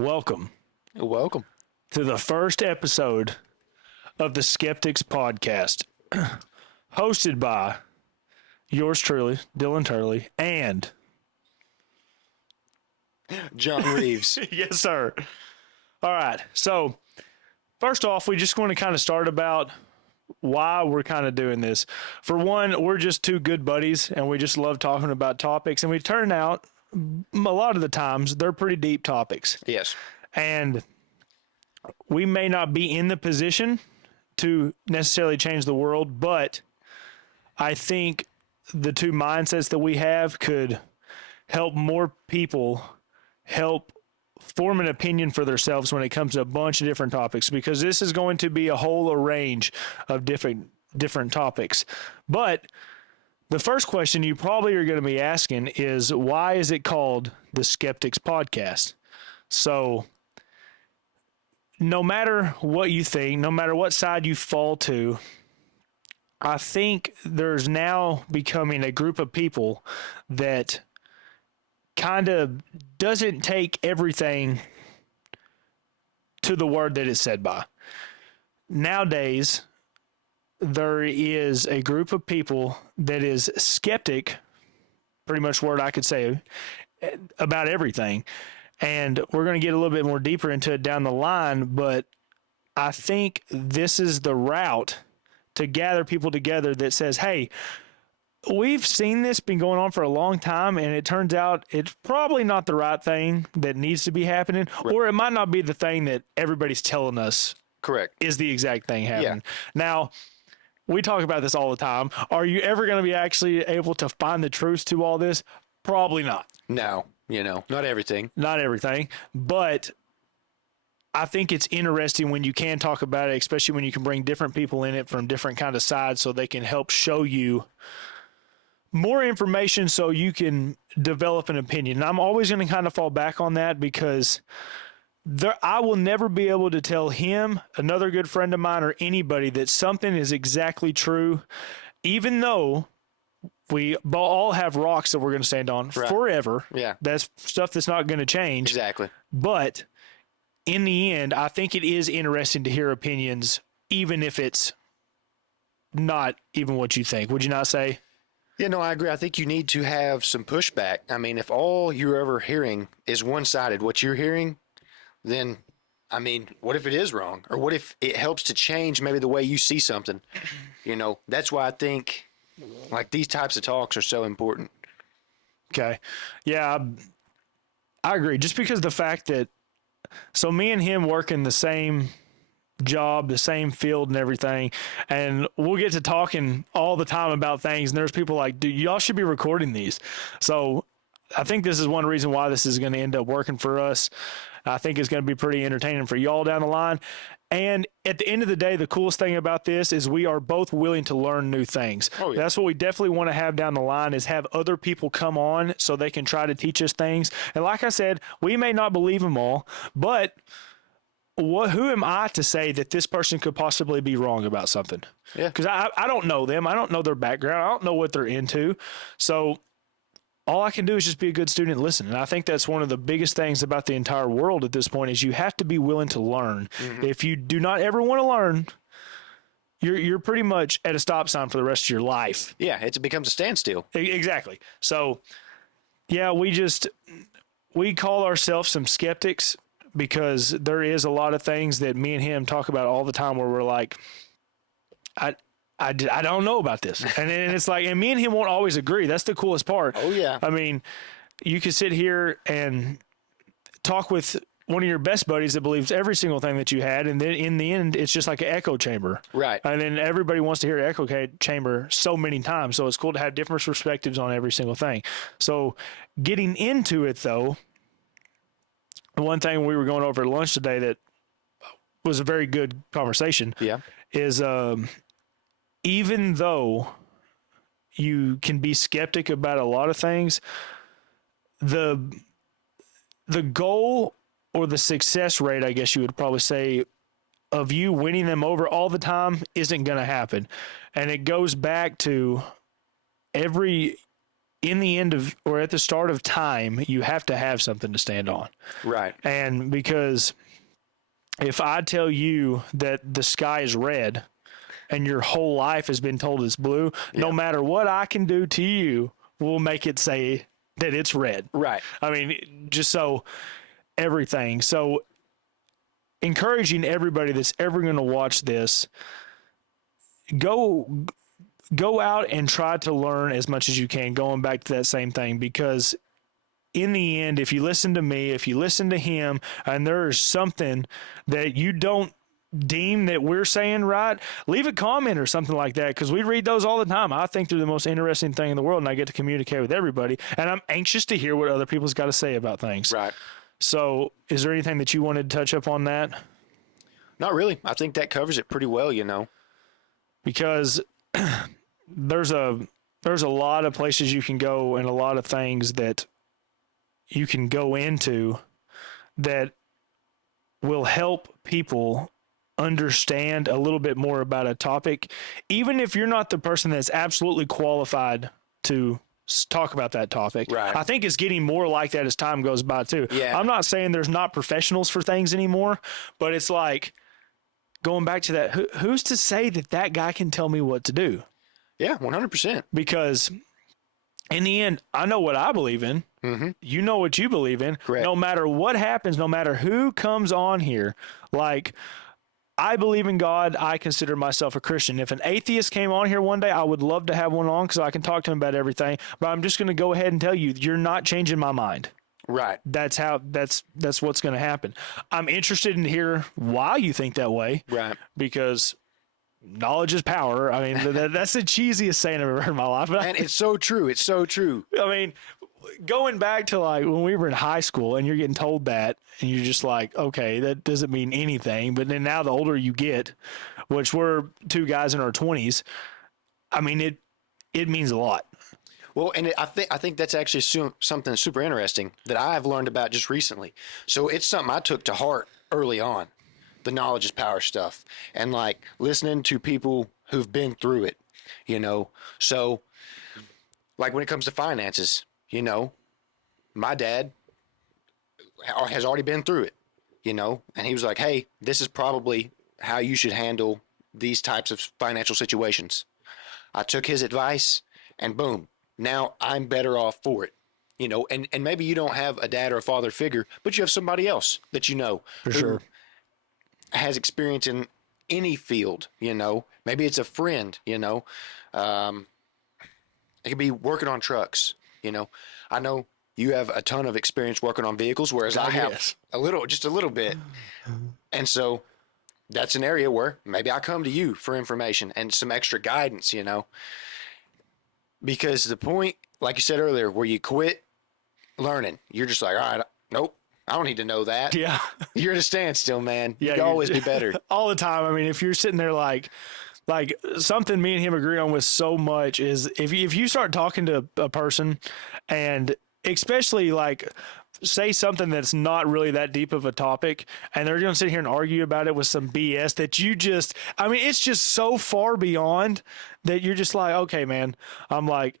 Welcome Welcome. to the first episode of the Skeptics Podcast, hosted by yours truly, Dylan Turley, and John Reeves. yes, sir. All right. So, first off, we just want to kind of start about why we're kind of doing this. For one, we're just two good buddies, and we just love talking about topics. And we turn out, a lot of the times, they're pretty deep topics. Yes. And we may not be in the position to necessarily change the world, but I think the two mindsets that we have could help more people help form an opinion for themselves when it comes to a bunch of different topics, because this is going to be a whole range of different topics. But the first question you probably are going to be asking is, why is it called the Skeptics Podcast? So no matter what you think, no matter what side you fall to, I think there's now becoming a group of people that kind of doesn't take everything to the word that it's said by. Nowadays, there is a group of people that is skeptic, pretty much word I could say, about everything. And we're going to get a little bit more deeper into it down the line, but I think this is the route to gather people together that says, hey, we've seen this been going on for a long time, and it turns out it's probably not the right thing that needs to be happening, right, or it might not be the thing that everybody's telling us Correct. is the exact thing happening. Yeah. Now, we talk about this all the time. Are you ever going to be actually able to find the truth to all this? Probably not. No, not everything. Not everything, but I think it's interesting when you can talk about it, especially when you can bring different people in it from different kind of sides so they can help show you more information so you can develop an opinion. And I'm always going to kind of fall back on that because I will never be able to tell him, another good friend of mine, or anybody that something is exactly true, even though we all have rocks that we're going to stand on forever. Yeah. That's stuff that's not going to change. Exactly. But in the end, I think it is interesting to hear opinions, even if it's not even what you think. Would you not say? Yeah, no, I agree. I think you need to have some pushback. I mean, if all you're ever hearing is one-sided, what you're hearing, then, I mean, what if it is wrong? Or what if it helps to change maybe the way you see something? That's why I think, like, these types of talks are so important. Okay. Yeah, I agree. Just because the fact that, so me and him work in the same job, the same field and everything, and we'll get to talking all the time about things, and there's people like, dude, y'all should be recording these. So I think this is one reason why this is going to end up working for us. I think it's going to be pretty entertaining for y'all down the line. And at the end of the day, the coolest thing about this is we are both willing to learn new things. Oh, yeah. That's what we definitely want to have down the line, is have other people come on so they can try to teach us things. And like I said, we may not believe them all, but who am I to say that this person could possibly be wrong about something? Yeah. Because I don't know them. I don't know their background. I don't know what they're into. So all I can do is just be a good student and listen. And I think that's one of the biggest things about the entire world at this point, is you have to be willing to learn. Mm-hmm. If you do not ever want to learn, you're pretty much at a stop sign for the rest of your life. Yeah, it becomes a standstill. Exactly. So, yeah, we call ourselves some skeptics, because there is a lot of things that me and him talk about all the time where we're like, I don't know about this. And it's like, and me and him won't always agree. That's the coolest part. Oh, yeah. I mean, you can sit here and talk with one of your best buddies that believes every single thing that you had, and then in the end, it's just like an echo chamber. Right. And then everybody wants to hear echo chamber so many times. So it's cool to have different perspectives on every single thing. So getting into it, though, one thing we were going over at lunch today that was a very good conversation. Yeah. Is even though you can be skeptic about a lot of things, the goal or the success rate, I guess you would probably say, of you winning them over all the time isn't going to happen. And it goes back to every in the end of, or at the start of time, you have to have something to stand on. Right. And because if I tell you that the sky is red and your whole life has been told it's blue, no matter what I can do to you will make it say that it's red. Right. I mean, just so everything. So encouraging everybody that's ever going to watch this, go out and try to learn as much as you can, going back to that same thing, because in the end, if you listen to me, if you listen to him, and there is something that you don't deem that we're saying right, leave a comment or something like that, because we read those all the time. I think they're the most interesting thing in the world, and I get to communicate with everybody, and I'm anxious to hear what other people's got to say about things. Right. So is there anything that you wanted to touch up on that? Not really. I think that covers it pretty well, you know. Because there's a lot of places you can go and a lot of things that you can go into that will help people understand a little bit more about a topic, even if you're not the person that's absolutely qualified to talk about that topic. Right. I think it's getting more like that as time goes by too. Yeah. I'm not saying there's not professionals for things anymore, but it's like going back to that, who's to say that guy can tell me what to do? Yeah, 100%. Because in the end, I know what I believe in. Mm-hmm. You know what you believe in. Correct. No matter what happens, no matter who comes on here, like, I believe in God. I consider myself a Christian. If an atheist came on here one day, I would love to have one on because I can talk to him about everything. But I'm just going to go ahead and tell you, you're not changing my mind. Right. That's what's going to happen. I'm interested in hear why you think that way. Right. Because knowledge is power. I mean, that's the cheesiest saying I've ever heard in my life. And it's so true. It's so true. I mean, going back to like when we were in high school and you're getting told that and you're just like, okay, that doesn't mean anything. But then now the older you get, which we're two guys in our 20s, I mean, it means a lot. Well, and I think that's actually something super interesting that I've learned about just recently. So it's something I took to heart early on, the knowledge is power stuff, and like listening to people who've been through it, you know. So like when it comes to finances, you know, my dad has already been through it, you know, and he was like, hey, this is probably how you should handle these types of financial situations. I took his advice and boom, now I'm better off for it, you know, and maybe you don't have a dad or a father figure, but you have somebody else that you know For sure. has experience in any field, you know, maybe it's a friend, you know, it could be working on trucks, you know. I know you have a ton of experience working on vehicles, whereas I have just a little bit. And so that's an area where maybe I come to you for information and some extra guidance, you know, because the point, like you said earlier, where you quit learning, you're just like, all right, nope, I don't need to know that. Yeah. You're at a standstill, man. Yeah, You can always be better. all the time. I mean, if you're sitting there like something me and him agree on with so much is if you start talking to a person and especially like say something that's not really that deep of a topic and they're going to sit here and argue about it with some BS that you just, I mean, it's just so far beyond that you're just like, okay, man, I'm like,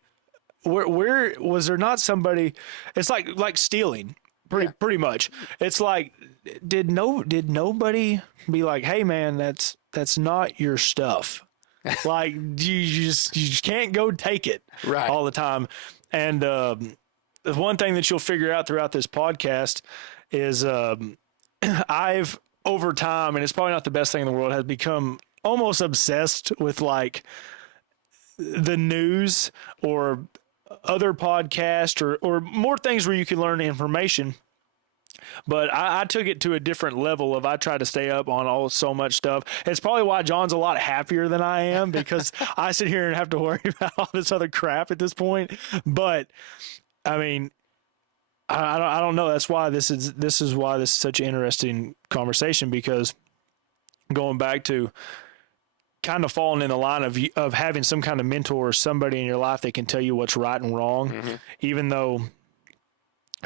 where was there not somebody, it's like stealing pretty much. It's like, did nobody be like, hey man, that's not your stuff. Like you just can't go take it Right. all the time. And the one thing that you'll figure out throughout this podcast is I've over time, and it's probably not the best thing in the world, has become almost obsessed with like the news or other podcasts or more things where you can learn information. But I took it to a different level of I try to stay up on so much stuff. It's probably why John's a lot happier than I am because I sit here and have to worry about all this other crap at this point. But I mean, I don't know. That's why this is why this is such an interesting conversation, because going back to kind of falling in the line of having some kind of mentor or somebody in your life that can tell you what's right and wrong, even though.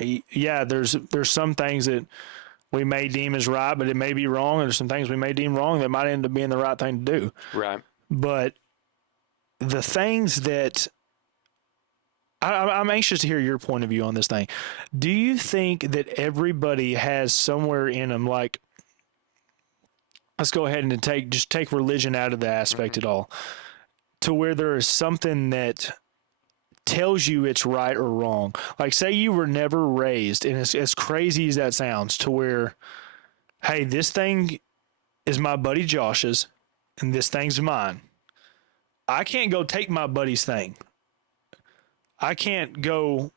Yeah, there's some things that we may deem as right, but it may be wrong. And there's some things we may deem wrong that might end up being the right thing to do. Right. But the things that I'm anxious to hear your point of view on this thing. Do you think that everybody has somewhere in them, like, let's go ahead and take religion out of the aspect at all, to where there is something that tells you it's right or wrong? Like, say you were never raised, and it's as crazy as that sounds, to where, hey, this thing is my buddy Josh's, and this thing's mine. I can't go take my buddy's thing. I can't go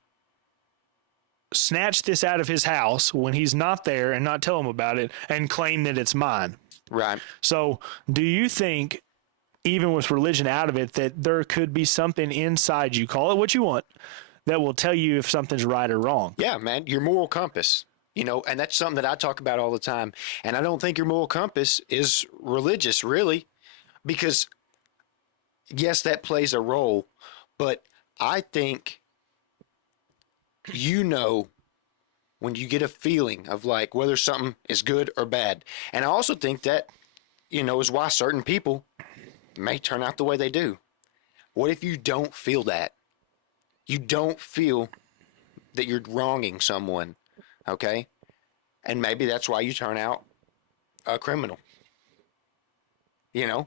snatch this out of his house when he's not there and not tell him about it and claim that it's mine. Right. So do you think, even with religion out of it, that there could be something inside you, call it what you want, that will tell you if something's right or wrong? Yeah, man, your moral compass, and that's something that I talk about all the time. And I don't think your moral compass is religious, really, because yes, that plays a role, but I think when you get a feeling of like whether something is good or bad. And I also think that, is why certain people may turn out the way they do. What if you don't feel that? You don't feel that you're wronging someone, okay? And maybe that's why you turn out a criminal.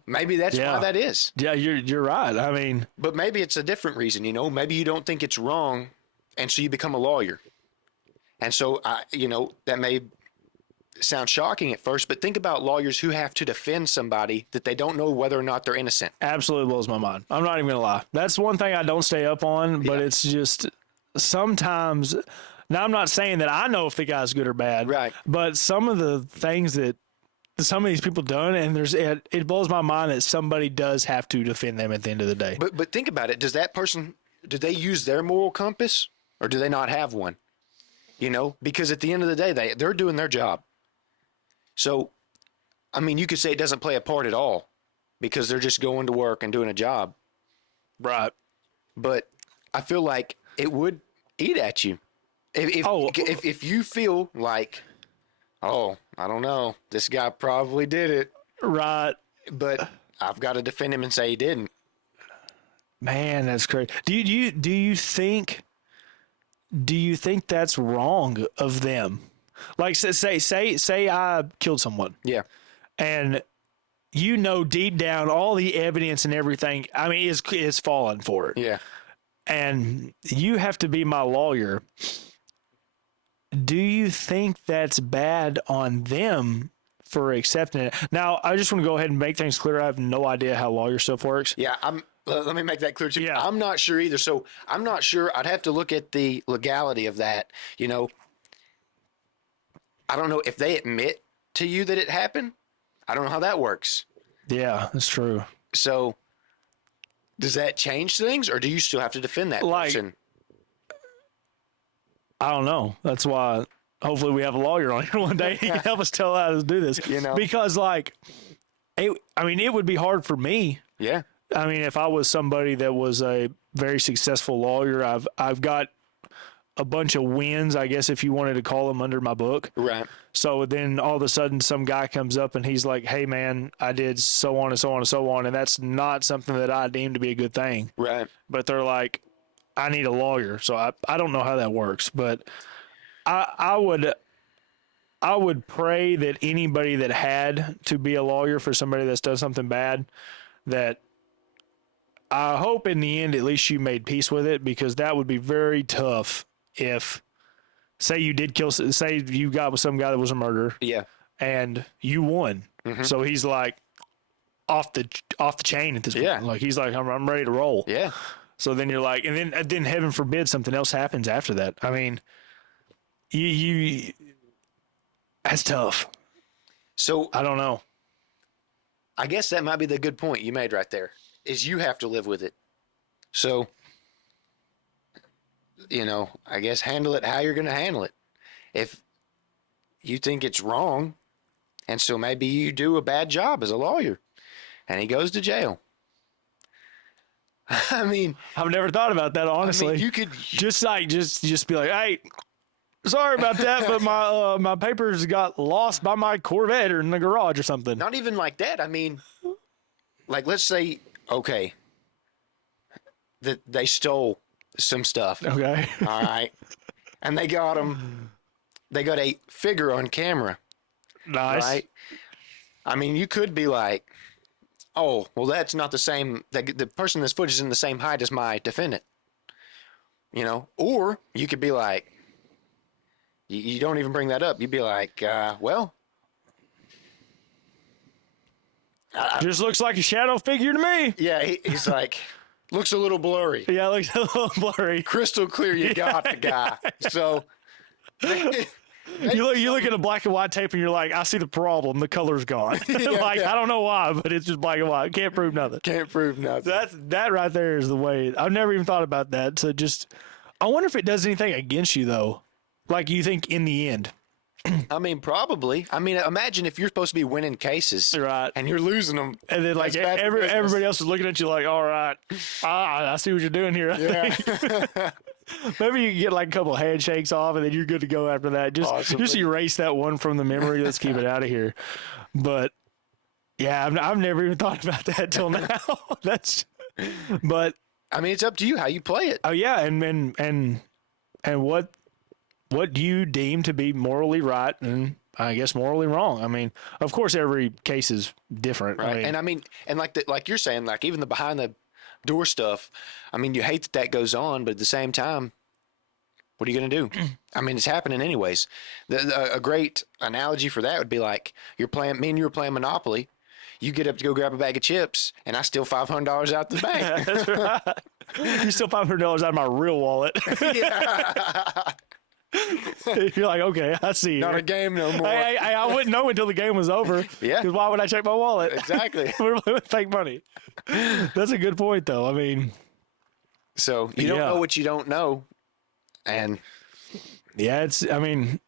Maybe that's why that is. Yeah, you're right. I mean, but maybe it's a different reason, maybe you don't think it's wrong, and so you become a lawyer. And so, that may sound shocking at first, but think about lawyers who have to defend somebody that they don't know whether or not they're innocent. Absolutely blows my mind. I'm not even going to lie. That's one thing I don't stay up on, but it's just sometimes. Now, I'm not saying that I know if the guy's good or bad, right? But some of the things that some of these people done, and it blows my mind that somebody does have to defend them at the end of the day. But think about it. Does that person, do they use their moral compass, or do they not have one? Because at the end of the day, they're doing their job. So, I mean, you could say it doesn't play a part at all because they're just going to work and doing a job. Right. But I feel like it would eat at you. If you feel like, oh, I don't know, this guy probably did it. Right. But I've got to defend him and say he didn't. Man, that's crazy. Do you think that's wrong of them? Like, say I killed someone. Yeah. And deep down all the evidence and everything, I mean, is falling for it. Yeah. And you have to be my lawyer. Do you think that's bad on them for accepting it? Now, I just want to go ahead and make things clear. I have no idea how lawyer stuff works. Yeah, let me make that clear too. Yeah. I'm not sure either. So I'm not sure. I'd have to look at the legality of that. I don't know if they admit to you that it happened. I don't know how that works. Yeah, that's true. So does that change things, or do you still have to defend that person? I don't know. That's why hopefully we have a lawyer on here one day. He can help us tell how to do this. Because it would be hard for me. Yeah. I mean, if I was somebody that was a very successful lawyer, I've got a bunch of wins, I guess, if you wanted to call them, under my book. Right. So then all of a sudden some guy comes up and he's like, hey, man, I did so on and so on and so on. And that's not something that I deem to be a good thing. Right. But they're like, I need a lawyer. So I don't know how that works. But I would pray that anybody that had to be a lawyer for somebody that's done something bad, that I hope in the end at least you made peace with it, because that would be very tough if, say you got with some guy that was a murderer. Yeah. And you won. Mm-hmm. So he's like off the chain at this point. Yeah. Like he's like, I'm ready to roll. Yeah. So then you're like, and then heaven forbid something else happens after that. I mean, you that's tough. So I don't know. I guess that might be the good point you made right there, is you have to live with it. So, I guess handle it how you're going to handle it. If you think it's wrong, and so maybe you do a bad job as a lawyer, and he goes to jail. I mean, I've never thought about that, honestly. I mean, you could just be like, hey, sorry about that, but my papers got lost by my Corvette or in the garage or something. Not even like that. I mean, like, let's say, okay, that they stole some stuff. Okay. All right. And they got a figure on camera, Nice. right? I mean, you could be like, oh, well, that's not the same. The person in this footage is in the same height as my defendant, you know? Or you could be like, you don't even bring that up. You'd be like, well, just looks like a shadow figure to me. yeah, he's like, looks a little blurry. Yeah, it looks a little blurry. Crystal clear, you got the guy. So You look at a black and white tape and you're like, I see the problem. The color's gone. Like, yeah. I don't know why, but it's just black and white. Can't prove nothing. can't prove nothing. That right there is the way. I've never even thought about that. So I wonder if it does anything against you though. Like you think in the end. I mean, probably. I mean, imagine if you're supposed to be winning cases, Right. and you're losing them, And then like That's bad for everybody business. else is looking at you like, all right, I see what you're doing here. Yeah. Maybe you can get like a couple of handshakes off and then you're good to go after that. Just erase that one from the memory. Let's keep it out of here. But yeah, I've never even thought about that till now. But I mean, it's up to you how you play it. oh yeah, and what do you deem to be morally right and I guess morally wrong? I mean, of course, every case is different. Right. I mean, And like you're saying, like even the behind the door stuff, I mean, you hate that goes on, but at the same time, what are you going to do? I mean, it's happening anyways. A great analogy for that would be like me and you were playing Monopoly. You get up to go grab a bag of chips, and I steal $500 out the bank. that's right. You steal $500 out of my real wallet. Yeah. You're like, okay, I see you. Not a game no more. I wouldn't know until the game was over. Yeah. Because why would I check my wallet? Exactly. We're playing with fake money. That's a good point, though. I mean, So you don't Yeah. know what you don't know, and yeah, I mean,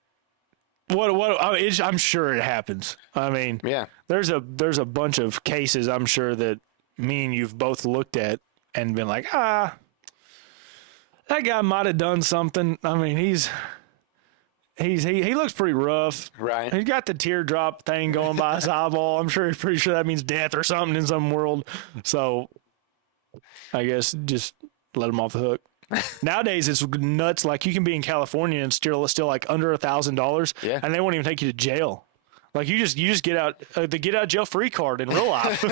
I'm sure it happens. I mean, yeah, there's a bunch of cases I'm sure that me and you've both looked at and been like, that guy might have done something. I mean, he looks pretty rough. right. He's got the teardrop thing going by his eyeball. I'm pretty sure that means death or something in some world. So I guess just let him off the hook. Nowadays it's nuts. Like you can be in California and still like under $1,000. Yeah. And they won't even take you to jail. Like you just get out the get out jail free card in real life.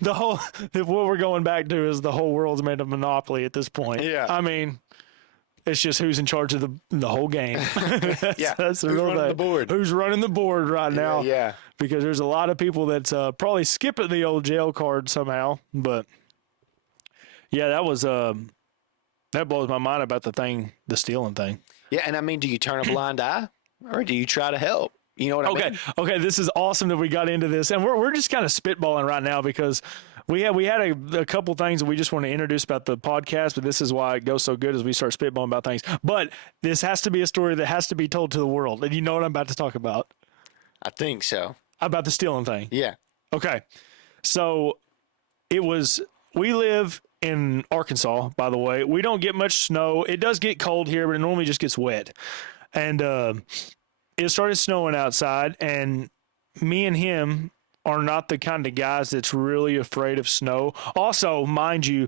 What we're going back to is the whole world's made a monopoly at this point. Yeah. I mean, it's just who's in charge of the whole game. Yeah. That's the Who's real running thing. the board? Who's running the board right now? Yeah. Because there's a lot of people that's probably skipping the old jail card somehow. But yeah, that was that blows my mind about the stealing thing. Yeah, and I mean, do you turn a blind eye or do you try to help? You know what I mean? Okay, this is awesome that we got into this, and we're just kind of spitballing right now because we had a couple things that we just want to introduce about the podcast, but this is why it goes so good as we start spitballing about things. But this has to be a story that has to be told to the world, and you know what I'm about to talk about. I think so. About the stealing thing. Yeah. Okay, so we live in Arkansas, by the way. We don't get much snow. It does get cold here, but it normally just gets wet, and it started snowing outside, and me and him are not the kind of guys that's really afraid of snow. Also, mind you,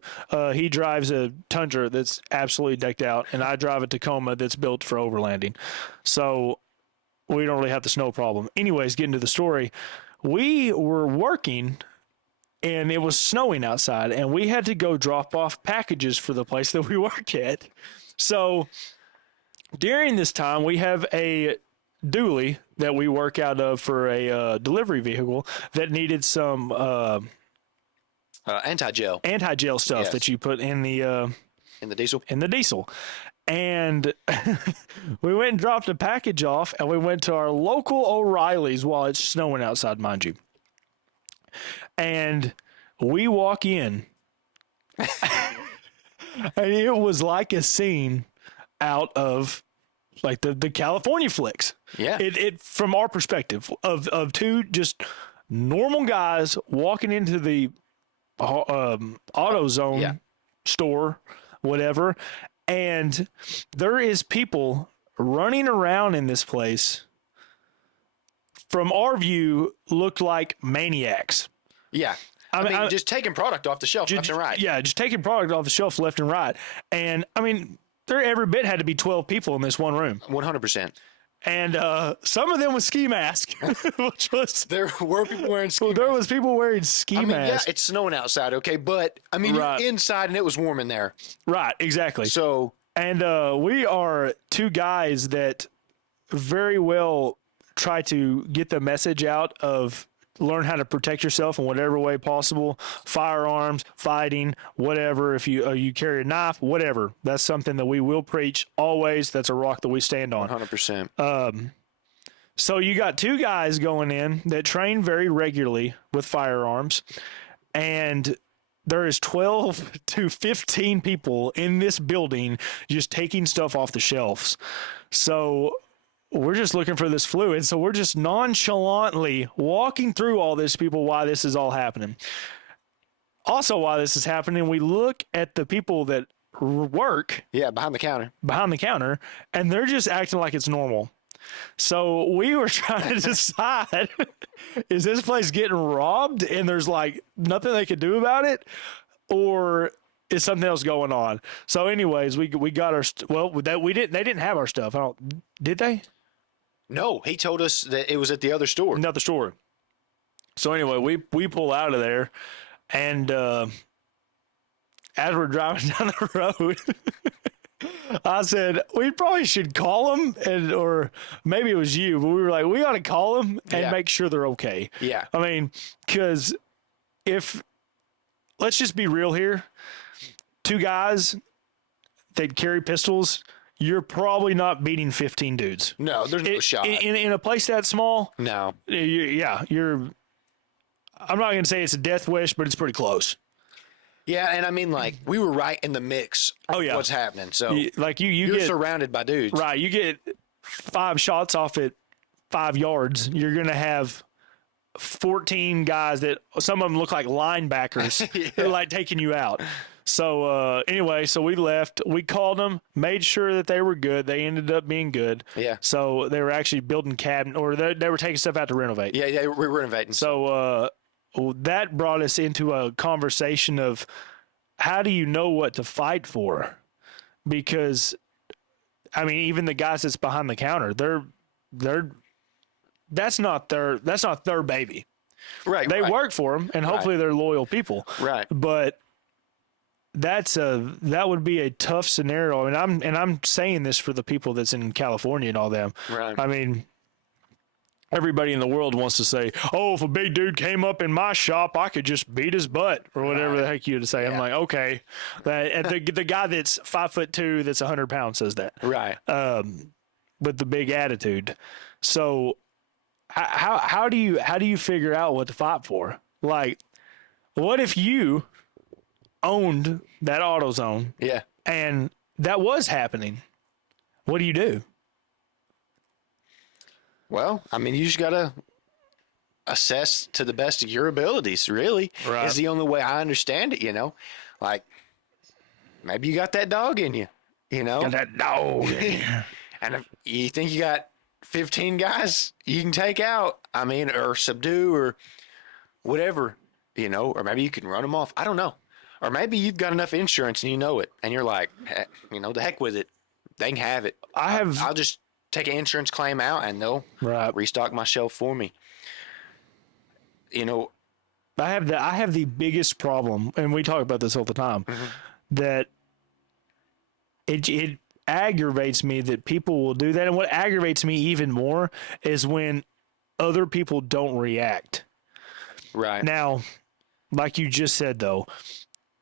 he drives a Tundra that's absolutely decked out, and I drive a Tacoma that's built for overlanding. So we don't really have the snow problem. Anyways, getting to the story, we were working, and it was snowing outside, and we had to go drop off packages for the place that we work at. So during this time, we have a dually that we work out of for a delivery vehicle that needed some Anti-gel stuff Yes. that you put in the diesel. And we went and dropped a package off, and we went to our local O'Reilly's while it's snowing outside, mind you. And we walk in, and it was like a scene out of like the California flicks. Yeah. It from our perspective of two just normal guys walking into the AutoZone Yeah. store, whatever, and there is people running around in this place. From our view, looked like maniacs. Yeah. I mean, just taking product off the shelf left and right. Yeah, just taking product off the shelf left and right. And I mean, there every bit had to be 12 people in this one room. 100%. And some of them with ski masks, which was there were people wearing ski masks. There was people wearing ski masks. Yeah, it's snowing outside, okay, but I mean, you're inside and it was warm in there. Right, exactly. So, and we are two guys that very well try to get the message out of learn how to protect yourself in whatever way possible. Firearms, fighting, whatever. If you carry a knife, whatever. That's something that we will preach always. That's a rock that we stand on. 100%. So you got two guys going in that train very regularly with firearms, and there is 12 to 15 people in this building just taking stuff off the shelves. So we're just looking for this fluid. So we're just nonchalantly walking through all this, people, why this is all happening. Also, while this is happening, we look at the people that work. Yeah, behind the counter. And they're just acting like it's normal. So we were trying to decide, is this place getting robbed and there's like nothing they could do about it? Or is something else going on? So anyways, we got our, they didn't have our stuff. Did they? No, he told us that it was at the other store. Another store. So anyway, we pull out of there, and as we're driving down the road, I said we probably should call them, or maybe it was you, but we were like, we ought to call them and make sure they're okay. Yeah. I mean, because let's just be real here, two guys that carry pistols. You're probably not beating 15 dudes. No, there's no shot. In a place that small, no. You're. I'm not going to say it's a death wish, but it's pretty close. Yeah, and I mean, like, we were right in the mix of what's happening. So, you're surrounded by dudes. Right, you get 5 shots off at 5 yards. You're going to have 14 guys that some of them look like linebackers. They're like taking you out. So anyway, so we left. We called them, made sure that they were good. They ended up being good. Yeah. So they were actually building cabinet, or they were taking stuff out to renovate. Yeah, we're renovating. So that brought us into a conversation of how do you know what to fight for? Because I mean, even the guys that's behind the counter, that's not their baby. Right. They work for them, and hopefully they're loyal people. Right. But that would be a tough scenario, and I'm saying this for the people that's in California and all them. Right. I mean, everybody in the world wants to say, "Oh, if a big dude came up in my shop, I could just beat his butt," or whatever the heck you would say. Yeah. I'm like, okay, the guy that's 5'2", that's 100 pounds says that. Right. With the big attitude. So, how do you figure out what to fight for? Like, what if you owned that AutoZone? Yeah. And that was happening. What do you do? Well, I mean, you just got to assess to the best of your abilities, really. Right. Is the only way I understand it, Like, maybe you got that dog in you, Got that dog in you. And if you think you got 15 guys you can take out, I mean, or subdue or whatever, or maybe you can run them off. I don't know. Or maybe you've got enough insurance and you know it, and you're like, the heck with it. They can have it. I'll just take an insurance claim out, and they'll restock my shelf for me. I have the biggest problem, and we talk about this all the time, that it aggravates me that people will do that. And what aggravates me even more is when other people don't react. Right. Now, like you just said, though,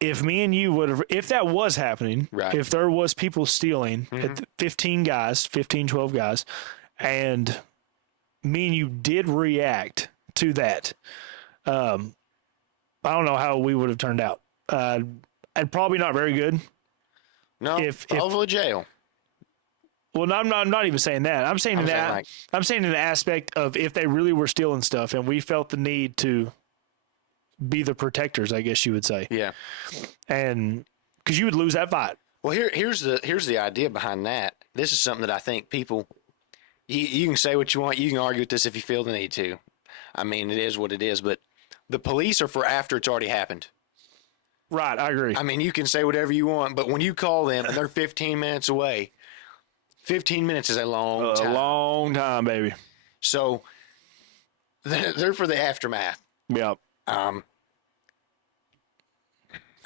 if me and you would have, if that was happening, if there was people stealing, 15 guys, 15, 12 guys, and me and you did react to that, I don't know how we would have turned out. And probably not very good. No, probably jail. Well, I'm not even saying that. I'm saying in the aspect of if they really were stealing stuff and we felt the need to be the protectors, I guess you would say. Yeah. And because you would lose that fight. Well, here's the idea behind that. This is something that I think people, you can say what you want. You can argue with this if you feel the need to. I mean, it is what it is. But The police are for after it's already happened. Right, I agree. I mean, you can say whatever you want, but when you call them and they're 15 minutes away, 15 minutes is a long time. A long time, baby. So they're for the aftermath. Yep. I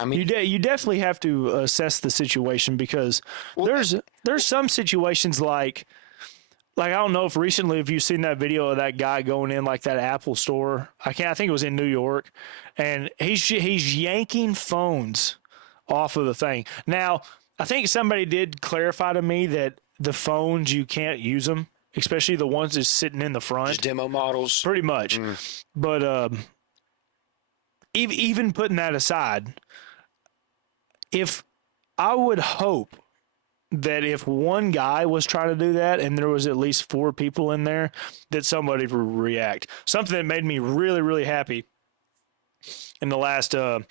mean, you definitely have to assess the situation because there's some situations like I don't know if recently if you've seen that video of that guy going in like that Apple store. I think it was in New York, and he's yanking phones off of the thing. Now, I think somebody did clarify to me that the phones you can't use them, especially the ones that's sitting in the front. just demo models. Pretty much. But even putting that aside, if I would hope that if one guy was trying to do that and there was at least 4 people in there, that somebody would react. Something that made me really, really happy in the last, the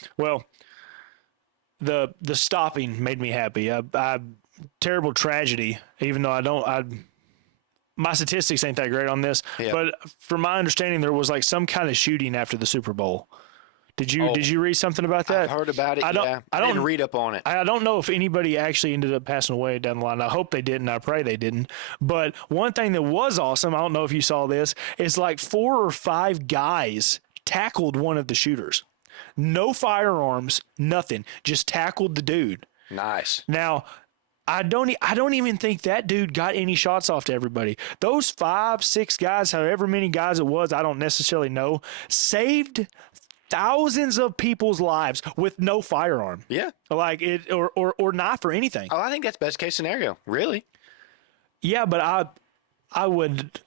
stopping made me happy. Terrible tragedy, even though my statistics ain't that great on this, but from my understanding, there was like some kind of shooting after the Super Bowl. Did you read something about that? I've heard about it. I didn't read up on it. I don't know if anybody actually ended up passing away down the line. I hope they didn't. I pray they didn't. But one thing that was awesome, I don't know if you saw this, is like 4 or 5 guys tackled one of the shooters. No firearms, nothing. Just tackled the dude. Nice. Now, I don't even think that dude got any shots off to everybody. Those 5, 6 guys, however many guys it was, I don't necessarily know, saved thousands of people's lives with no firearm. Yeah. Like it or knife or anything. Oh, I think that's best case scenario. Really? Yeah, but I would,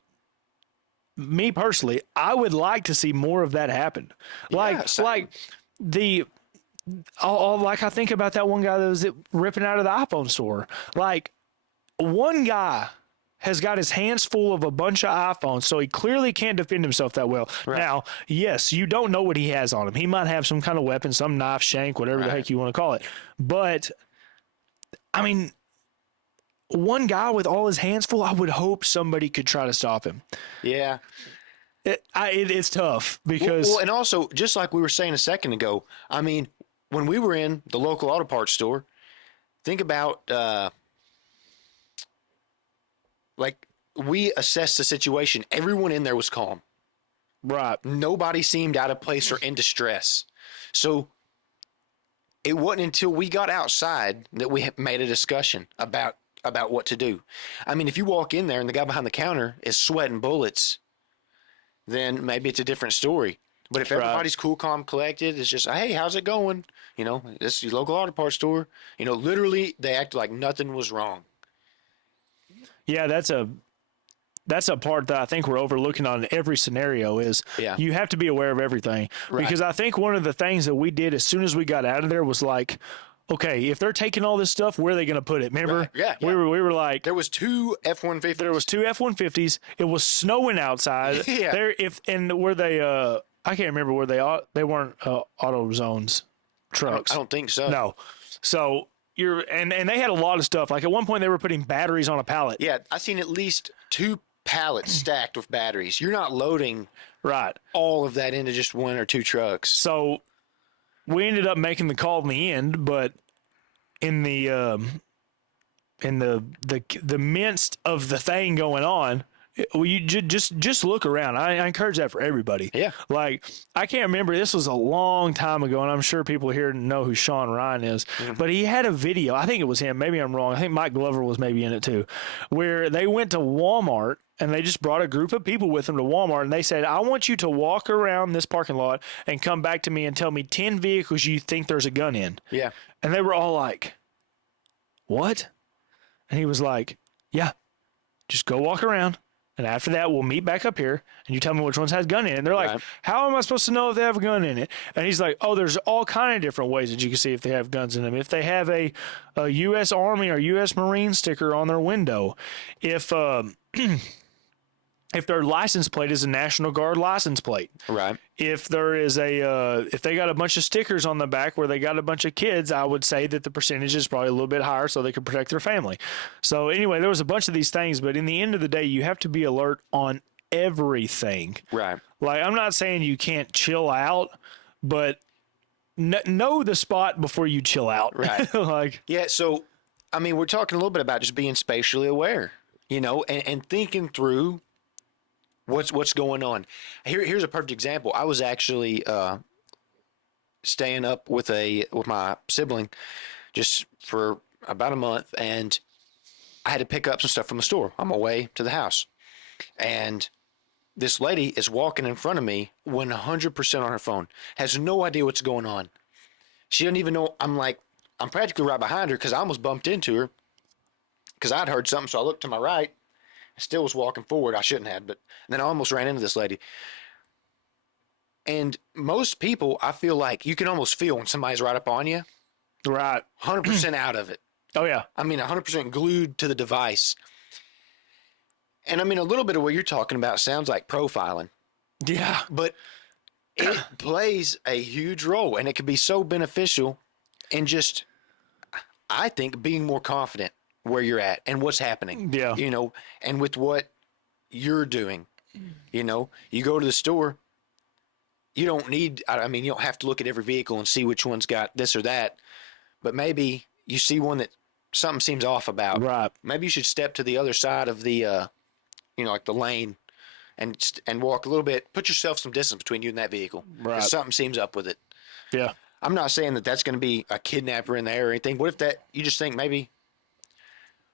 me personally, I would like to see more of that happen. Like I think about that one guy that was ripping out of the iPhone store. Like one guy has got his hands full of a bunch of iPhones, so he clearly can't defend himself that well. Right. Now, yes, you don't know what he has on him. He might have some kind of weapon, some knife, shank, whatever the heck you want to call it. But, I mean, one guy with all his hands full, I would hope somebody could try to stop him. Yeah. It's tough because... Well, and also, just like we were saying a second ago, I mean, when we were in the local auto parts store, think about... like, we assessed the situation. Everyone in there was calm. Right. Nobody seemed out of place or in distress. So it wasn't until we got outside that we made a discussion about what to do. I mean, if you walk in there and the guy behind the counter is sweating bullets, then maybe it's a different story. But if everybody's cool, calm, collected, it's just, hey, how's it going? You know, this is your local auto parts store. You know, literally, they acted like nothing was wrong. Yeah, that's a part that I think we're overlooking on every scenario is you have to be aware of everything. Right. Because I think one of the things that we did as soon as we got out of there was like, okay, if they're taking all this stuff, where are they going to put it? Remember? Right. Yeah. We were like, there was 2 F-150s. There was 2 F-150s. It was snowing outside. Yeah. Were they I can't remember where they weren't auto zones trucks. I don't think so. No. So and they had a lot of stuff. Like at one point they were putting batteries on a pallet. Yeah, I seen at least 2 pallets stacked with batteries. You're not loading all of that into just 1 or 2 trucks. So we ended up making the call in the end, but in the midst of the thing going on, you just look around. I encourage that for everybody. Yeah. Like, I can't remember. This was a long time ago, and I'm sure people here know who Sean Ryan is. Mm-hmm. But he had a video. I think it was him. Maybe I'm wrong. I think Mike Glover was maybe in it too, where they went to Walmart, and they just brought a group of people with them to Walmart, and they said, I want you to walk around this parking lot and come back to me and tell me 10 vehicles you think there's a gun in. Yeah. And they were all like, what? And he was like, yeah, just go walk around. And after that, we'll meet back up here, and you tell me which ones has gun in it. And they're like, how am I supposed to know if they have a gun in it? And he's like, oh, there's all kind of different ways that you can see if they have guns in them. If they have a U.S. Army or U.S. Marine sticker on their window. If their license plate is a National Guard license plate. Right. If there is if they got a bunch of stickers on the back where they got a bunch of kids, I would say that the percentage is probably a little bit higher so they can protect their family. So anyway, there was a bunch of these things, but in the end of the day, you have to be alert on everything. Right. Like, I'm not saying you can't chill out, but know the spot before you chill out. Right. Like, Yeah. So, I mean, we're talking a little bit about just being spatially aware, and thinking through what's going on. Here's a perfect example. I was actually staying up with my sibling just for about a month, and I had to pick up some stuff from the store on my way to the house. And this lady is walking in front of me 100% on her phone, has no idea what's going on. She doesn't even know. I'm practically right behind her because I almost bumped into her because I'd heard something. So I looked to my right, still was walking forward. I shouldn't have, but then I almost ran into this lady. And most people, I feel like you can almost feel when somebody's right up on you, right. 100% out of it. Oh, yeah. I mean, 100% glued to the device. And I mean, a little bit of what you're talking about sounds like profiling. Yeah. But it plays a huge role, and it can be so beneficial in just, I think, being more confident where you're at and what's happening. Yeah. And with what you're doing. You go to the store, you don't have to look at every vehicle and see which one's got this or that, but maybe you see one that something seems off about. Right. Maybe you should step to the other side of the, like the lane and walk a little bit, put yourself some distance between you and that vehicle. Right. Something seems up with it. Yeah. I'm not saying that that's going to be a kidnapper in there or anything. What if you just think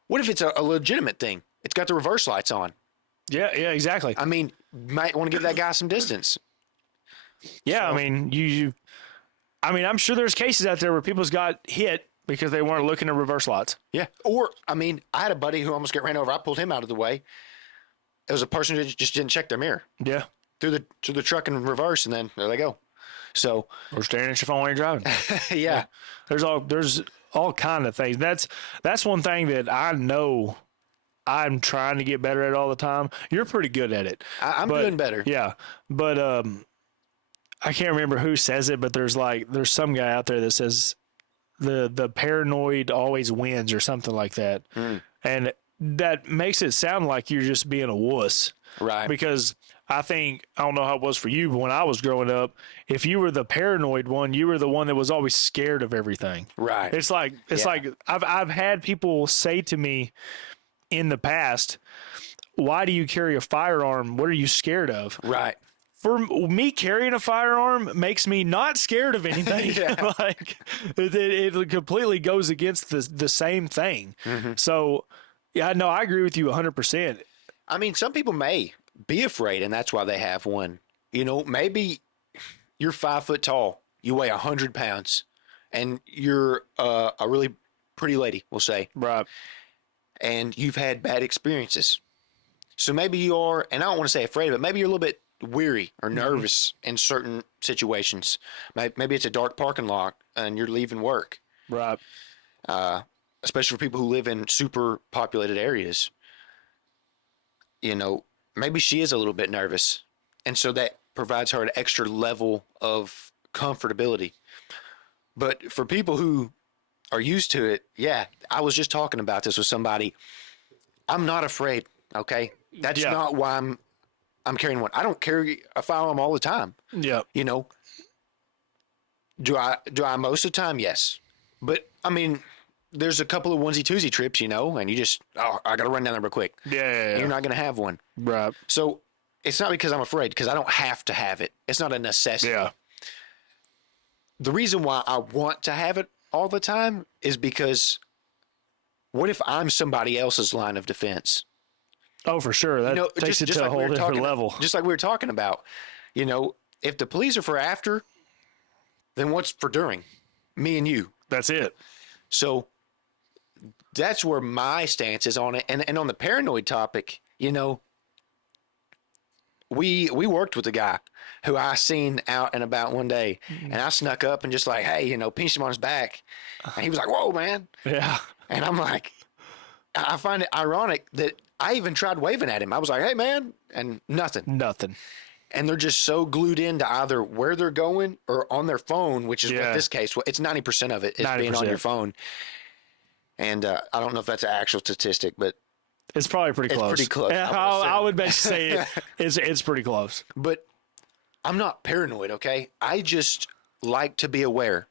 what if it's a legitimate thing? It's got the reverse lights on. Yeah, exactly. I mean, might want to give that guy some distance. Yeah, so, I mean, I'm sure there's cases out there where people's got hit because they weren't looking at reverse lights. Yeah. Or, I had a buddy who almost got ran over. I pulled him out of the way. It was a person who just didn't check their mirror. Yeah. Through the truck in reverse, and then there they go. So. Or staring at your phone while you're driving. Yeah. There's all kind of things. That's one thing that I know I'm trying to get better at all the time. You're pretty good at it. I'm doing better. Yeah. But I can't remember who says it, but there's some guy out there that says the paranoid always wins or something like that. And that makes it sound like you're just being a wuss. Right. Because I don't know how it was for you, but when I was growing up, if you were the paranoid one, you were the one that was always scared of everything. Right. It's like I've had people say to me in the past, why do you carry a firearm? What are you scared of? Right. For me, carrying a firearm makes me not scared of anything. Yeah. Like it completely goes against the same thing. Mm-hmm. So, yeah, no, I agree with you 100%. I mean, some people may be afraid, and that's why they have one. Maybe you're 5 foot tall, you weigh 100 pounds, and you're a really pretty lady, we'll say. Right. And you've had bad experiences. So maybe you are, and I don't want to say afraid, but maybe you're a little bit weary or nervous in certain situations. Maybe it's a dark parking lot and you're leaving work. Right. Especially for people who live in super populated areas. Maybe she is a little bit nervous. And so that provides her an extra level of comfortability. But for people who are used to it, yeah, I was just talking about this with somebody. I'm not afraid, okay? That's not why I'm carrying one. I don't carry a firearm all the time. Yeah. Do I most of the time? Yes. But I mean, there's a couple of onesie twosie trips, and you just, I got to run down there real quick. Yeah. You're not going to have one. Right. So it's not because I'm afraid, because I don't have to have it. It's not a necessity. Yeah. The reason why I want to have it all the time is because what if I'm somebody else's line of defense? Oh, for sure. That takes it to a whole different level. Just like we were talking about, if the police are for after, then what's for during? Me and you. That's it. So that's where my stance is on it. And on the paranoid topic, we worked with a guy who I seen out and about one day, and I snuck up and just like, hey, pinched him on his back. And he was like, whoa, man. Yeah. And I'm like, I find it ironic that I even tried waving at him. I was like, hey, man, and nothing. And they're just so glued into either where they're going or on their phone, which is what this case, it's 90% of it is 90%. Being on your phone. And I don't know if that's an actual statistic, but It's probably pretty close. It's pretty close. Yeah, I would bet you say it's pretty close. But I'm not paranoid, okay? I just like to be aware.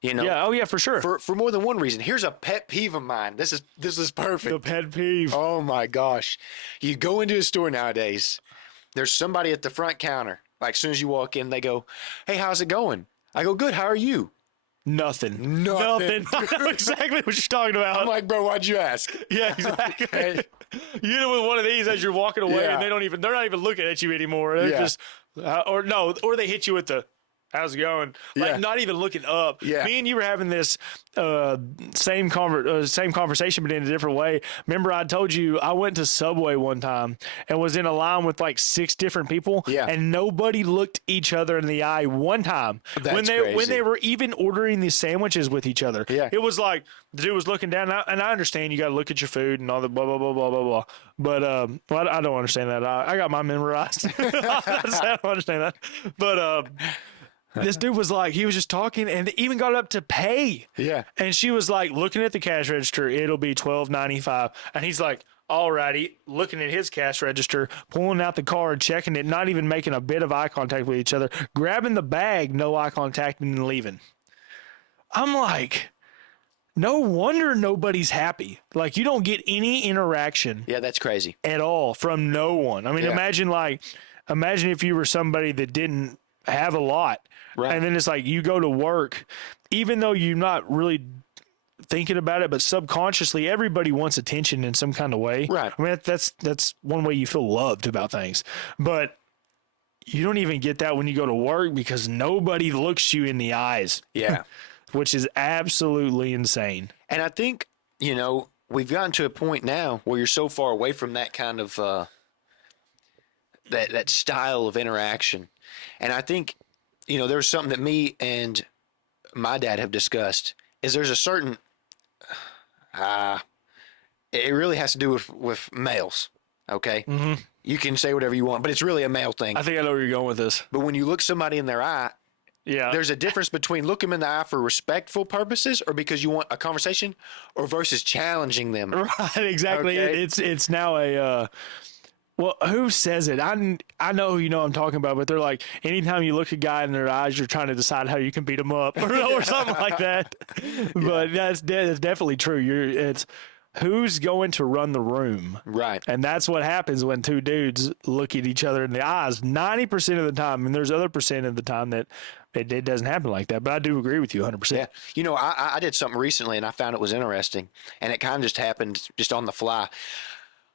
You know? Yeah. Oh, yeah, for sure. For more than one reason. Here's a pet peeve of mine. This is perfect. The pet peeve. Oh my gosh. You go into a store nowadays, there's somebody at the front counter. Like as soon as you walk in, they go, "Hey, how's it going?" I go, "Good, how are you?" Nothing. I know exactly what you're talking about. I'm like, "Bro, why'd you ask?" Yeah, exactly. Okay. You know, with one of these as you're walking away, Yeah. and they're not even looking at you anymore. They're just, or they hit you with the, "How's it going?" Like Yeah. not even looking up. Yeah. Me and you were having this same conversation, but in a different way. Remember, I told you I went to Subway one time and was in a line with like 6 different people, Yeah. and nobody looked each other in the eye one time when That's they were even ordering these sandwiches with each other. Yeah. It was like the dude was looking down, and I understand you got to look at your food and all the blah blah blah blah blah blah. But well, I don't understand that. I got mine memorized. I don't understand that. But this dude was like, he was just talking, and they even got up to pay. Yeah. And she was like, looking at the cash register, it'll be $12.95, and he's like, alrighty, looking at his cash register, pulling out the card, checking it, not even making a bit of eye contact with each other, grabbing the bag, no eye contact, and then leaving. I'm like, no wonder nobody's happy. Like, you don't get any interaction Yeah, that's crazy. at all from no one. I mean, Yeah. imagine if you were somebody that didn't have a lot. Right. And then it's like you go to work, even though you're not really thinking about it, but subconsciously everybody wants attention in some kind of way. Right. I mean, that's one way you feel loved about things. But you don't even get that when you go to work because nobody looks you in the eyes. Yeah. Which is absolutely insane. And I think, you know, we've gotten to a point now where you're so far away from that kind of that style of interaction. And I think, you know, there's something that me and my dad have discussed is there's a certain it really has to do with males, okay? Mm-hmm. You can say whatever you want, but it's really a male thing. I think I know where you're going with this. But when you look somebody in their eye, Yeah. there's a difference between looking them in the eye for respectful purposes or because you want a conversation or versus challenging them. Right, exactly. Okay. It's now a well, who says it? I know who you know I'm talking about, but they're like, anytime you look a guy in their eyes, you're trying to decide how you can beat them up or something like that. But that's definitely true. It's who's going to run the room. Right. And that's what happens when 2 dudes look at each other in the eyes 90% of the time. And there's other percent of the time that it doesn't happen like that. But I do agree with you 100%. Yeah. You know, I did something recently and I found it was interesting and it kind of just happened just on the fly.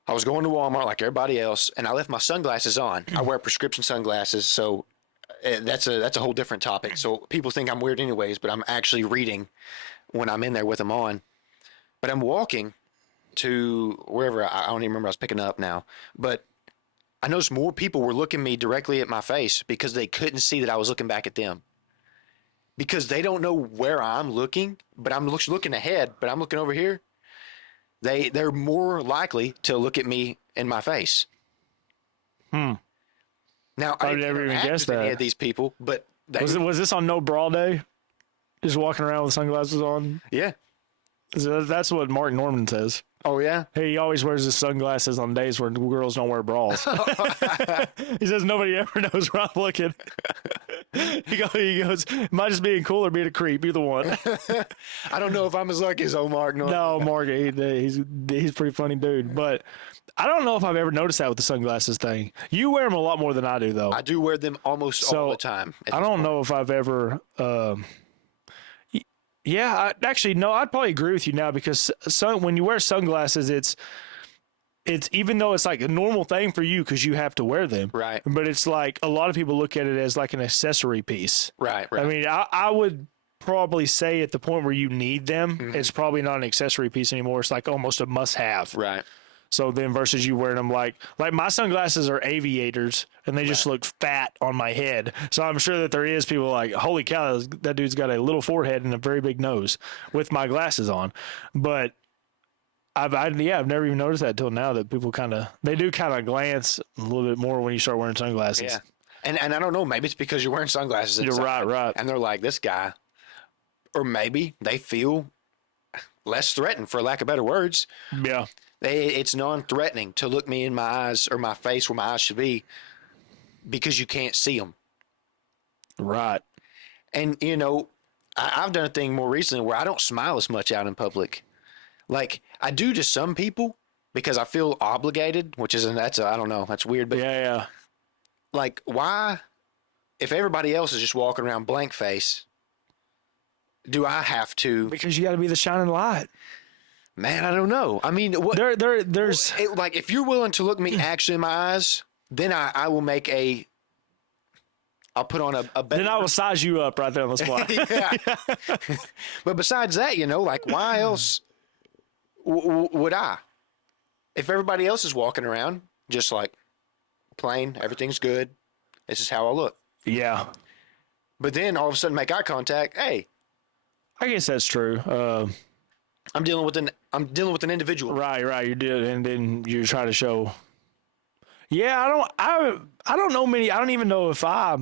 I was going to Walmart like everybody else and I left my sunglasses on. I wear prescription sunglasses, so that's a whole different topic. So people think I'm weird anyways, but I'm actually reading when I'm in there with them on. But I'm walking to wherever, I don't even remember I was picking up now, but I noticed more people were looking me directly at my face because they couldn't see that I was looking back at them. Because they don't know where I'm looking, but I'm looking ahead, but I'm looking over here. They're more likely to look at me in my face. Now, I I've never even guessed any that. of these people, but they, Was this on No Bra Day? Just walking around with sunglasses on? yeah. That's what Mark Norman says. Oh yeah. He always wears his sunglasses on days where girls don't wear bras. He says nobody ever knows where I'm looking. He goes, am I just being cool or being a creep? Either one. I don't know if I'm as lucky as old Mark. No, Mark, he's a pretty funny dude. But I don't know if I've ever noticed that with the sunglasses thing. You wear them a lot more than I do, though. I do wear them almost all the time. I don't know if I've ever. Yeah, actually, no, I'd probably agree with you now because when you wear sunglasses, it's even though it's like a normal thing for you because you have to wear them. Right. But it's like a lot of people look at it as like an accessory piece. Right. I mean, I would probably say at the point where you need them, it's probably not an accessory piece anymore. It's like almost a must have. Right. So then versus you wearing them like my sunglasses are aviators and they just look fat on my head. So I'm sure that there is people like, holy cow, that dude's got a little forehead and a very big nose with my glasses on. But I've never even noticed that till now that people they do glance a little bit more when you start wearing sunglasses. Yeah. And I don't know, maybe it's because you're wearing sunglasses. You're right. And they're like, this guy, or maybe they feel less threatened, for lack of better words. Yeah. It's non-threatening to look me in my eyes or my face where my eyes should be because you can't see them. Right. And, I've done a thing more recently where I don't smile as much out in public. Like, I do to some people because I feel obligated, which isn't, I don't know, that's weird. But, Yeah. like, why, if everybody else is just walking around blank face, do I have to? Because you got to be the shining light. Man, I don't know. I mean, what? There's Like, if you're willing to look me actually in my eyes, then I will make I'll put on a better. then I will size you up right there on the spot. Yeah. But besides that, like, why else would I? If everybody else is walking around just like plain, everything's good, this is how I look. Yeah. But then all of a sudden make eye contact. Hey, I guess that's true. I'm dealing with an individual. Right. You did, and then you try to show. Yeah, I don't know many. I don't even know if I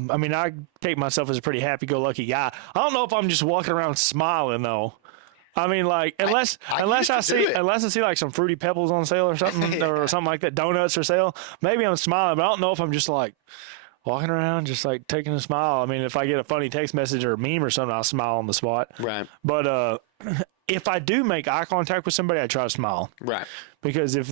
take myself as a pretty happy-go-lucky guy. I don't know if I'm just walking around smiling though. I mean, like, unless I see like some Fruity Pebbles on sale or something, or something like that, donuts for sale, maybe I'm smiling. But I don't know if I'm just like walking around, just like taking a smile. I mean, if I get a funny text message or a meme or something, I'll smile on the spot. Right. But if I do make eye contact with somebody, I try to smile. Right. Because if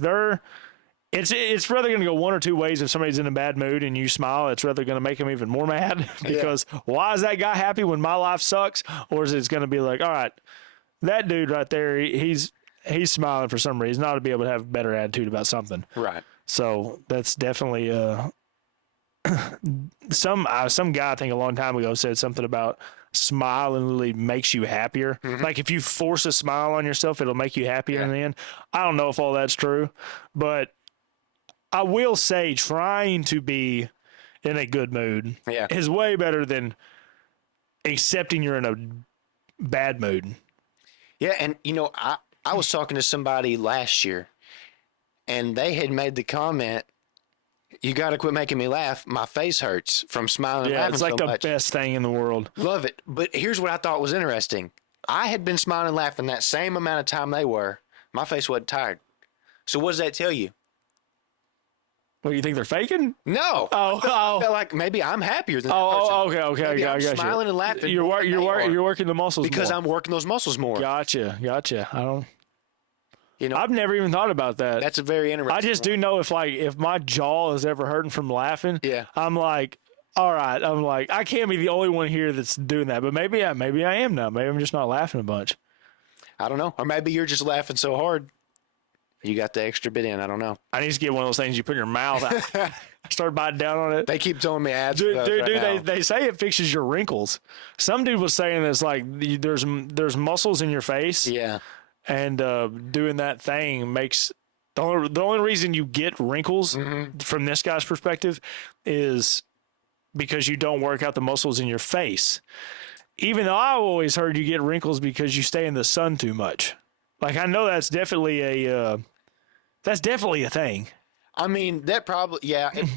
it's rather going to go one or two ways. If somebody's in a bad mood and you smile, it's rather going to make them even more mad. Because why is that guy happy when my life sucks? Or is it going to be like, all right, that dude right there, he's smiling for some reason. I ought to be able to have a better attitude about something. Right. So that's definitely some guy I think a long time ago said something about smiling really makes you happier. Mm-hmm. Like if you force a smile on yourself, it'll make you happier in the end. I don't know if all that's true, but I will say trying to be in a good mood is way better than accepting you're in a bad mood. Yeah, and I was talking to somebody last year, and they had made the comment, "You got to quit making me laugh. My face hurts from smiling and laughing it's like so the much." best thing in the world. Love it. But here's what I thought was interesting. I had been smiling and laughing that same amount of time they were. My face wasn't tired. So what does that tell you? What, do you think they're faking? No. I felt like maybe I'm happier than that person. Okay. Maybe I I'm got smiling you. and laughing. You're working the muscles because more. I'm working those muscles more. Gotcha. I don't. I've never even thought about that. That's a very interesting. I just do know if my jaw is ever hurting from laughing. Yeah. I'm like, all right. I'm like, I can't be the only one here that's doing that, but maybe I am now. Maybe I'm just not laughing a bunch. I don't know. Or maybe you're just laughing so hard. You got the extra bit in. I don't know. I need to get one of those things you put in your mouth. I start biting down on it. They keep telling me ads. Dude, they say it fixes your wrinkles. Some dude was saying it's like there's muscles in your face. Yeah. And doing that thing makes the only reason you get wrinkles from this guy's perspective is because you don't work out the muscles in your face. Even though I always heard you get wrinkles because you stay in the sun too much. Like I know that's definitely a thing. I mean, that probably,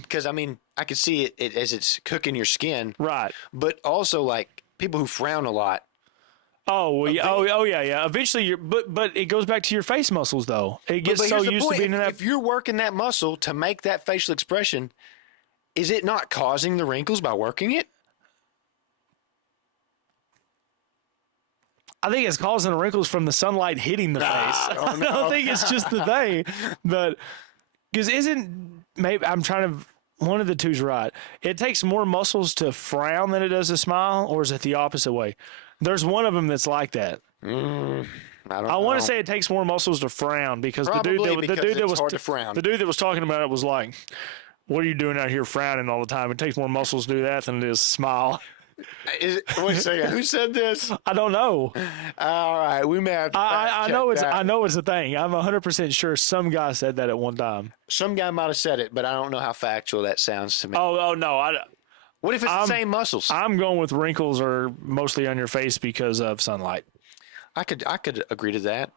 because I could see it as it's cooking your skin. Right. But also, like, people who frown a lot. Oh, well, yeah. Eventually, but it goes back to your face muscles, though. It gets so used to being in that. If you're working that muscle to make that facial expression, is it not causing the wrinkles by working it? I think it's causing the wrinkles from the sunlight hitting the face. I don't think it's just the thing, but because one of the two's right. It takes more muscles to frown than it does to smile, or is it the opposite way? There's one of them that's like that. I don't know. I want to say it takes more muscles to frown because the dude that was talking about it was like, "What are you doing out here frowning all the time? It takes more muscles to do that than it is smile." Wait a second. Who said this? I don't know. All right, we may have to I know it's a thing. I'm 100% sure some guy said that at one time. Some guy might have said it, but I don't know how factual that sounds to me. Oh no. What if it's the same muscles? I'm going with wrinkles are mostly on your face because of sunlight. I could agree to that.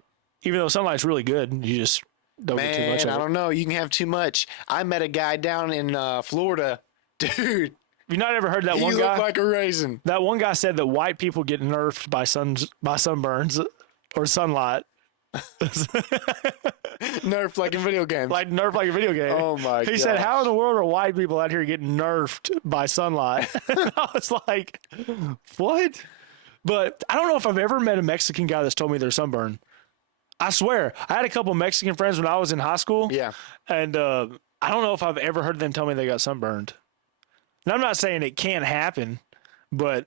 Even though sunlight's really good, you just don't get too much of it. I don't know. You can have too much. I met a guy down in Florida. Dude. You've not ever heard that one guy? He looked like a raisin. That one guy said that white people get nerfed by sunburns or sunlight. Nerf like in video games. like nerfed like a video game. Oh my god. He said, "How in the world are white people out here getting nerfed by sunlight?" I was like, "What?" But I don't know if I've ever met a Mexican guy that's told me they're sunburned. I swear, I had a couple Mexican friends when I was in high school. Yeah. And I don't know if I've ever heard them tell me they got sunburned. And I'm not saying it can't happen, but